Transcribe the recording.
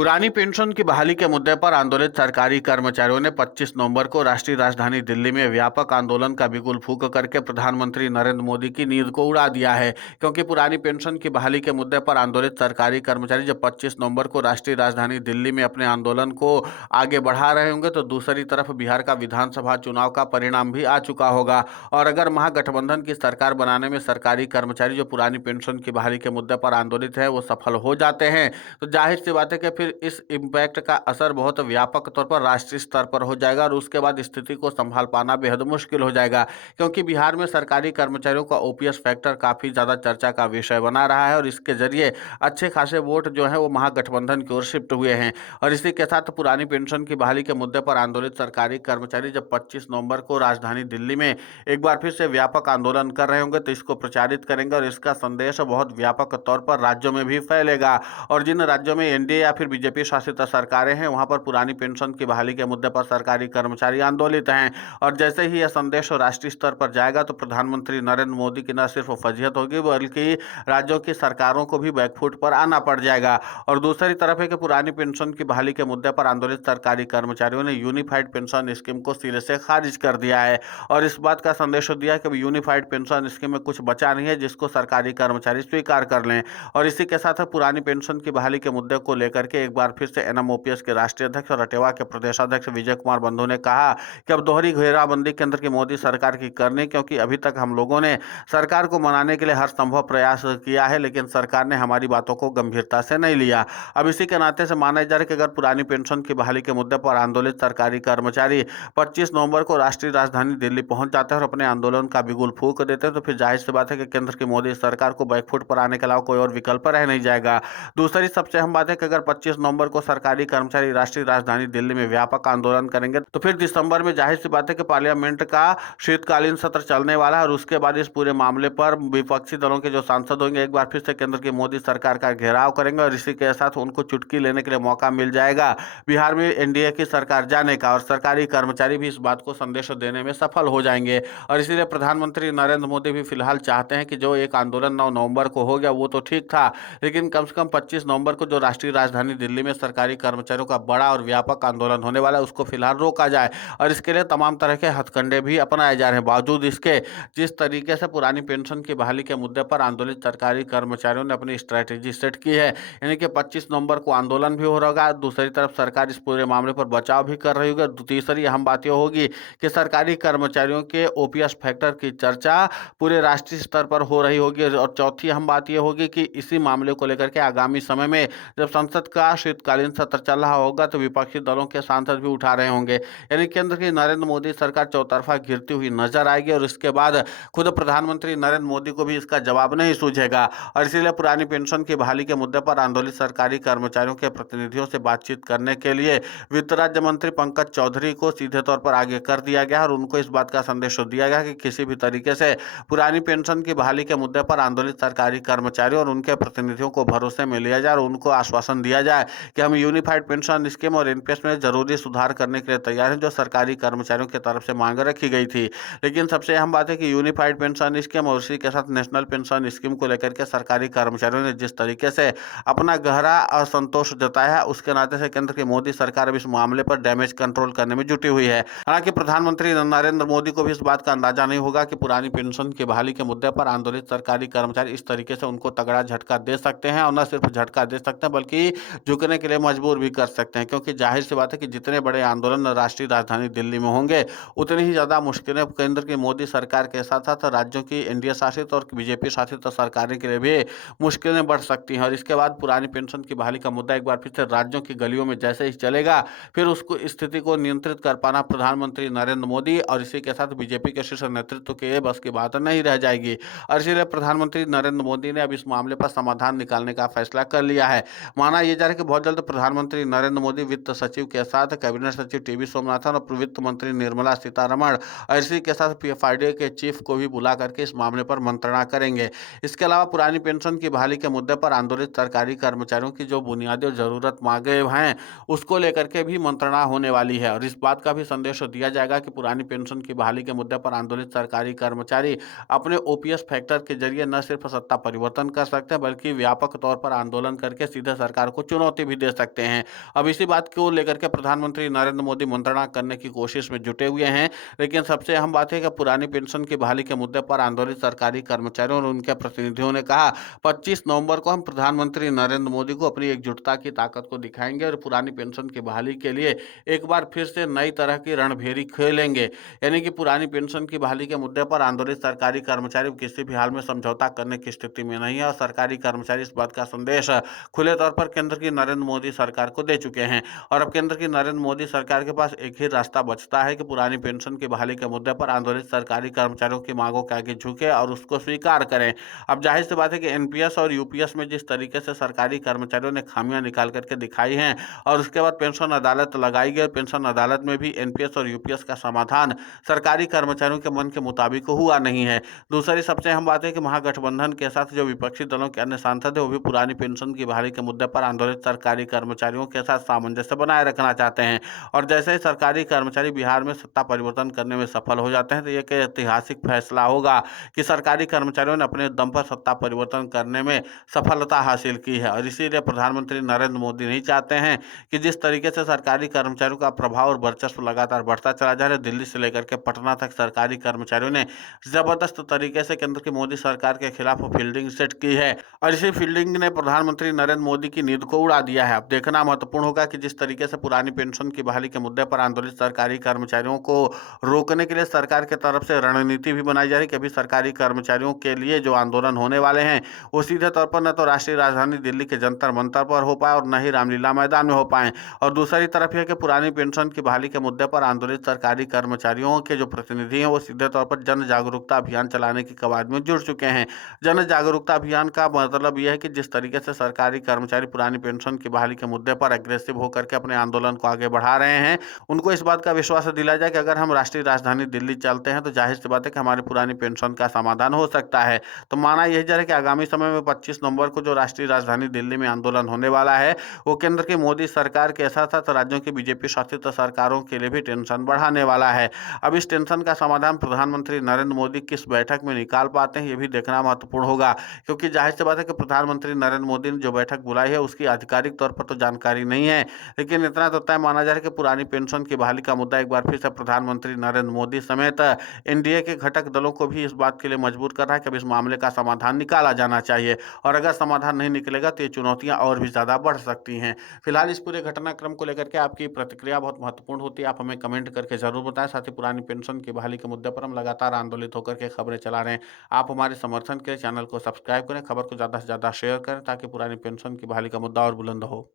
पुरानी पेंशन की बहाली के मुद्दे पर आंदोलित सरकारी कर्मचारियों ने 25 नवंबर को राष्ट्रीय राजधानी दिल्ली में व्यापक आंदोलन का बिगुल फूंक करके प्रधानमंत्री नरेंद्र मोदी की नींद को उड़ा दिया है। क्योंकि पुरानी पेंशन की बहाली के मुद्दे पर आंदोलित सरकारी कर्मचारी जब 25 नवंबर को राष्ट्रीय राजधानी दिल्ली में अपने आंदोलन को आगे बढ़ा रहे होंगे, तो दूसरी तरफ बिहार का विधानसभा चुनाव का परिणाम भी आ चुका होगा। और अगर महागठबंधन की सरकार बनाने में सरकारी कर्मचारी जो पुरानी पेंशन की बहाली के मुद्दे पर आंदोलित है वो सफल हो जाते हैं, तो जाहिर सी बात है कि फिर इस इम्पैक्ट का असर बहुत व्यापक तौर पर राष्ट्रीय स्तर पर हो जाएगा और उसके बाद स्थिति को संभाल पाना बेहद मुश्किल हो जाएगा। क्योंकि बिहार में सरकारी कर्मचारियों का ओपीएस फैक्टर काफी ज्यादा चर्चा का विषय बना रहा है और इसके जरिए अच्छे खासे वोट जो है वो महागठबंधन की ओर शिफ्ट हुए हैं। और इसी के साथ पुरानी पेंशन की बहाली के मुद्दे पर आंदोलित सरकारी कर्मचारी जब 25 नवंबर को राजधानी दिल्ली में एक बार फिर से व्यापक आंदोलन कर रहे होंगे, तो इसको प्रचारित करेंगे और इसका संदेश बहुत व्यापक तौर पर राज्यों में भी फैलेगा। और जिन राज्यों में एनडीए या फिर बीजेपी शासित सरकारें हैं, वहां पर पुरानी पेंशन की बहाली के मुद्दे पर सरकारी कर्मचारी आंदोलित हैं। और जैसे ही यह संदेश राष्ट्रीय स्तर पर जाएगा, तो प्रधानमंत्री नरेंद्र मोदी की न सिर्फ फजीहत होगी बल्कि राज्यों की सरकारों को भी बैकफुट पर आना पड़ जाएगा। और दूसरी तरफ है कि पुरानी पेंशन की बहाली के मुद्दे पर आंदोलित सरकारी कर्मचारियों ने यूनिफाइड पेंशन स्कीम को सिरे से खारिज कर दिया है और इस बात का संदेश दिया कि यूनिफाइड पेंशन स्कीम में कुछ बचा नहीं है जिसको सरकारी कर्मचारी स्वीकार कर लें। और इसी के साथ पुरानी पेंशन की बहाली के मुद्दे को लेकर के एक बार फिर से एनएमओपीएस के राष्ट्रीय अध्यक्ष और अटेवा के प्रदेशाध्यक्ष विजय कुमार बंधु ने कहा कि अब दोहरी घेराबंदी केंद्र की मोदी सरकार की करनी, क्योंकि अभी तक हम लोगों ने सरकार को मनाने के लिए हर संभव प्रयास किया है लेकिन सरकार ने हमारी बातों को गंभीरता से नहीं लिया। अब इसी के नाते से माना जा रहा है कि अगर पुरानी पेंशन की बहाली के मुद्दे पर आंदोलित सरकारी कर्मचारी 25 नवंबर को राष्ट्रीय राजधानी दिल्ली पहुंच जाते हैं और अपने आंदोलन का बिगुल फूंक देते हैं, तो फिर जाहिर सी बात है कि केंद्र की मोदी सरकार को बैकफुट पर आने के अलावा कोई और विकल्प रह नहीं जाएगा। दूसरी सबसे अहम बात है कि अगर 25 नवंबर को सरकारी कर्मचारी राष्ट्रीय राजधानी दिल्ली में व्यापक आंदोलन करेंगे, तो फिर दिसंबर में जाहिर सी बात है कि पार्लियामेंट का शीतकालीन सत्र चलने वाला है और उसके बाद इस पूरे मामले पर विपक्षी दलों के जो सांसद होंगे एक बार फिर से केंद्र की मोदी सरकार का घेराव करेंगे और इसी के साथ उनको चुटकी लेने के लिए मौका मिल जाएगा बिहार में एनडीए की सरकार जाने का। और सरकारी कर्मचारी भी इस बात को संदेश देने में सफल हो जाएंगे और इसीलिए प्रधानमंत्री नरेंद्र मोदी भी फिलहाल चाहते हैं कि जो एक आंदोलन 9 नवंबर को हो गया वो तो ठीक था, लेकिन कम से कम 25 नवंबर को जो राष्ट्रीय राजधानी दिल्ली में सरकारी कर्मचारियों का बड़ा और व्यापक आंदोलन होने वाला है उसको फिलहाल रोका जाए। और इसके लिए तमाम तरह के हथकंडे भी अपनाए जा रहे हैं। बावजूद इसके जिस तरीके से पुरानी पेंशन की बहाली के मुद्दे पर आंदोलित सरकारी कर्मचारियों ने अपनी स्ट्रैटेजी सेट की है, यानी कि 25 नवंबर को आंदोलन भी हो रहा होगा, दूसरी तरफ सरकार इस पूरे मामले पर बचाव भी कर रही होगी। तीसरी अहम बात यह होगी कि सरकारी कर्मचारियों के ओपीएस फैक्टर की चर्चा पूरे राष्ट्रीय स्तर पर हो रही होगी। और चौथी अहम बात यह होगी कि इसी मामले को लेकर के आगामी समय में जब संसद का शीतकालीन सत्र चल रहा होगा तो विपक्षी दलों के सांसद भी उठा रहे होंगे, यानी केंद्र की नरेंद्र मोदी सरकार चौतरफा गिरती हुई नजर आएगी और इसके बाद खुद प्रधानमंत्री नरेंद्र मोदी को भी इसका जवाब नहीं सूझेगा। और इसीलिए पुरानी पेंशन की बहाली के मुद्दे पर आंदोलित सरकारी कर्मचारियों के प्रतिनिधियों से बातचीत करने के लिए वित्त राज्य मंत्री पंकज चौधरी को सीधे तौर पर आगे कर दिया गया और उनको इस बात का संदेश दिया गया कि किसी भी तरीके से पुरानी पेंशन की बहाली के मुद्दे पर आंदोलित सरकारी कर्मचारियों और उनके प्रतिनिधियों को भरोसे में लिया जाए और उनको आश्वासन दिया जाए कि हम यूनिफाइड पेंशन स्कीम और एनपीएस में जरूरी सुधार करने के लिए तैयार हैं, जो सरकारी कर्मचारियों की तरफ से मांग रखी गई थी। लेकिन सबसे अहम बात है कि यूनिफाइड पेंशन स्कीम और उसी के साथ नेशनल पेंशन स्कीम को लेकर के सरकारी कर्मचारियों ने जिस तरीके से अपना गहरा असंतोष जताया है, उसके नाते से केंद्र की मोदी सरकार अब इस मामले पर डैमेज कंट्रोल करने में जुटी हुई है। हालांकि प्रधानमंत्री नरेंद्र मोदी को भी इस बात का अंदाजा नहीं होगा कि पुरानी पेंशन की बहाली के मुद्दे पर आंदोलित सरकारी कर्मचारी इस तरीके से उनको तगड़ा झटका दे सकते हैं और न सिर्फ झटका दे सकते हैं बल्कि झुकने के लिए मजबूर भी कर सकते हैं। क्योंकि जाहिर सी बात है कि जितने बड़े आंदोलन राष्ट्रीय राजधानी दिल्ली में होंगे उतनी ही ज्यादा मुश्किलें केंद्र की मोदी सरकार के साथ साथ राज्यों की एनडीए शासित और बीजेपी शासित सरकारों के लिए भी मुश्किलें बढ़ सकती हैं। और इसके बाद पुरानी पेंशन की बहाली का मुद्दा एक बार फिर से राज्यों की गलियों में जैसे ही चलेगा, फिर उसको स्थिति को नियंत्रित कर पाना प्रधानमंत्री नरेंद्र मोदी और इसी के साथ बीजेपी के शीर्ष नेतृत्व के बस की बात नहीं रह जाएगी। और इसीलिए प्रधानमंत्री नरेंद्र मोदी ने अब इस मामले पर समाधान निकालने का फैसला कर लिया है। माना यह जा रहा है कि बहुत जल्द प्रधानमंत्री नरेंद्र मोदी वित्त सचिव के साथ कैबिनेट सचिव टीवी सोमनाथन और वित्त मंत्री निर्मला सीतारमण और इसी के साथ पीएफआईडी के चीफ को भी बुला करके इस मामले पर मंत्रणा करेंगे। इसके अलावा पुरानी पेंशन की बहाली के मुद्दे पर आंदोलित सरकारी कर्मचारियों की जो बुनियादी और जरूरत मांगे हैं उसको लेकर के भी मंत्रणा होने वाली है और इस बात का भी संदेश दिया जाएगा कि पुरानी पेंशन की बहाली के मुद्दे पर आंदोलित सरकारी कर्मचारी अपने ओपीएस फैक्टर के जरिए न सिर्फ सत्ता परिवर्तन कर सकते हैं बल्कि व्यापक तौर पर आंदोलन करके सीधे सरकार को चुनौती चुनौती भी दे सकते हैं। अब इसी बात को लेकर के प्रधानमंत्री नरेंद्र मोदी मंत्रणा करने की कोशिश में जुटे हुए हैं। लेकिन सबसे अहम बात है कि पुरानी पेंशन की बहाली के मुद्दे पर आंदोलित सरकारी कर्मचारियों और उनके प्रतिनिधियों ने कहा 25 नवंबर को हम प्रधानमंत्री नरेंद्र मोदी को अपनी एकजुटता की ताकत को दिखाएंगे और पुरानी पेंशन की बहाली के लिए एक बार फिर से नई तरह की रणभेरी खेलेंगे। यानी कि पुरानी पेंशन की बहाली के मुद्दे पर आंदोलित सरकारी कर्मचारी किसी भी हाल में समझौता करने की स्थिति में नहीं है और सरकारी कर्मचारी इस बात का संदेश खुले तौर पर केंद्र की नरेंद्र मोदी सरकार को दे चुके हैं। और अब केंद्र की नरेंद्र मोदी सरकार के पास एक ही रास्ता बचता है कि पुरानी पेंशन की बहाली के मुद्दे पर आंदोलित सरकारी कर्मचारियों की मांगों के आगे झुके और उसको स्वीकार करें। अब जाहिर सी बात है कि एनपीएस और यूपीएस में जिस तरीके से सरकारी कर्मचारियों ने खामियां निकाल करके दिखाई हैं और उसके बाद पेंशन अदालत लगाई गई, पेंशन अदालत में भी एनपीएस और यूपीएस का समाधान सरकारी कर्मचारियों के मन के मुताबिक हुआ नहीं है। दूसरी सबसे अहम बात है कि महागठबंधन के साथ जो विपक्षी दलों के अन्य सांसद है वो भी पुरानी पेंशन की बहाली के मुद्दे पर आंदोलित सरकारी कर्मचारियों के साथ सामंजस्य बनाए रखना चाहते हैं। और जैसे ही सरकारी कर्मचारी बिहार में सत्ता परिवर्तन करने में सफल हो जाते हैं तो ये एक ऐतिहासिक फैसला होगा कि सरकारी कर्मचारियों ने अपने दम पर सत्ता परिवर्तन करने में सफलता हासिल की है। और इसीलिए प्रधानमंत्री नरेंद्र मोदी नहीं चाहते हैं कि जिस तरीके से सरकारी कर्मचारियों का प्रभाव और वर्चस्व लगातार बढ़ता चला जा रहा है, दिल्ली से लेकर के पटना तक सरकारी कर्मचारियों ने जबरदस्त तरीके से केंद्र की मोदी सरकार के खिलाफ फील्डिंग सेट की है और इसी फील्डिंग ने प्रधानमंत्री नरेंद्र मोदी की नींद को उड़ा दिया है। अब देखना महत्वपूर्ण होगा कि जिस तरीके से पुरानी पेंशन की बहाली के मुद्दे पर आंदोलित सरकारी कर्मचारियों को रोकने के लिए सरकार की तरफ से रणनीति भी बनाई जा रही है कि अभी सरकारी कर्मचारियों के लिए जो आंदोलन होने वाले हैं वो सीधे तौर पर न तो राष्ट्रीय राजधानी दिल्ली के जंतर मंतर पर हो पाए और न ही रामलीला मैदान में हो पाए। और दूसरी तरफ यह कि पुरानी पेंशन की बहाली के मुद्दे पर आंदोलित सरकारी कर्मचारियों के जो प्रतिनिधि हैं वो सीधे तौर पर जन जागरूकता अभियान चलाने की कवायद में जुड़ चुके हैं। जन जागरूकता अभियान का मतलब यह है कि जिस तरीके से सरकारी कर्मचारी पुरानी पेंशन की बहाली के मुद्दे पर अग्रेसिव होकर के अपने आंदोलन को आगे बढ़ा रहे हैं, उनको इस बात का विश्वास दिलाया जाए कि अगर हम राष्ट्रीय राजधानी दिल्ली चलते हैं तो जाहिर सी बात है कि हमारी पुरानी पेंशन का समाधान हो सकता है। तो माना यही जा रहा है कि आगामी समय में 25 नवंबर को जो राष्ट्रीय राजधानी दिल्ली में आंदोलन होने वाला है वो केंद्र की मोदी सरकार के साथ साथ राज्यों की बीजेपी शासित सरकारों के लिए भी टेंशन बढ़ाने वाला है। अब इस टेंशन का समाधान प्रधानमंत्री नरेंद्र मोदी किस बैठक में निकाल पाते हैं ये भी देखना महत्वपूर्ण होगा, क्योंकि जाहिर सी बात है कि प्रधानमंत्री नरेंद्र मोदी ने जो बैठक बुलाई है उसकी आधिकारिक तौर पर तो जानकारी नहीं है। लेकिन इतना तो तय माना जा रहा है कि पुरानी पेंशन की बहाली का मुद्दा एक बार फिर से प्रधानमंत्री नरेंद्र मोदी समेत एनडीए के घटक दलों को भी इस बात के लिए मजबूर कर रहा है कि अब इस मामले का समाधान निकाला जाना चाहिए। और अगर समाधान नहीं निकलेगा तो ये चुनौतियां और भी ज्यादा बढ़ सकती हैं। फिलहाल इस पूरे घटनाक्रम को लेकर के आपकी प्रतिक्रिया बहुत महत्वपूर्ण होती है, आप हमें कमेंट करके जरूर बताएं। साथ ही पुरानी पेंशन की बहाली के मुद्दे पर हम लगातार आंदोलित होकर के खबरें चला रहे हैं। आप हमारे समर्थन के लिए चैनल को सब्सक्राइब करें, खबर को ज़्यादा से ज़्यादा शेयर करें ताकि पुरानी पेंशन की बहाली का मुद्दा और बुलंद हो।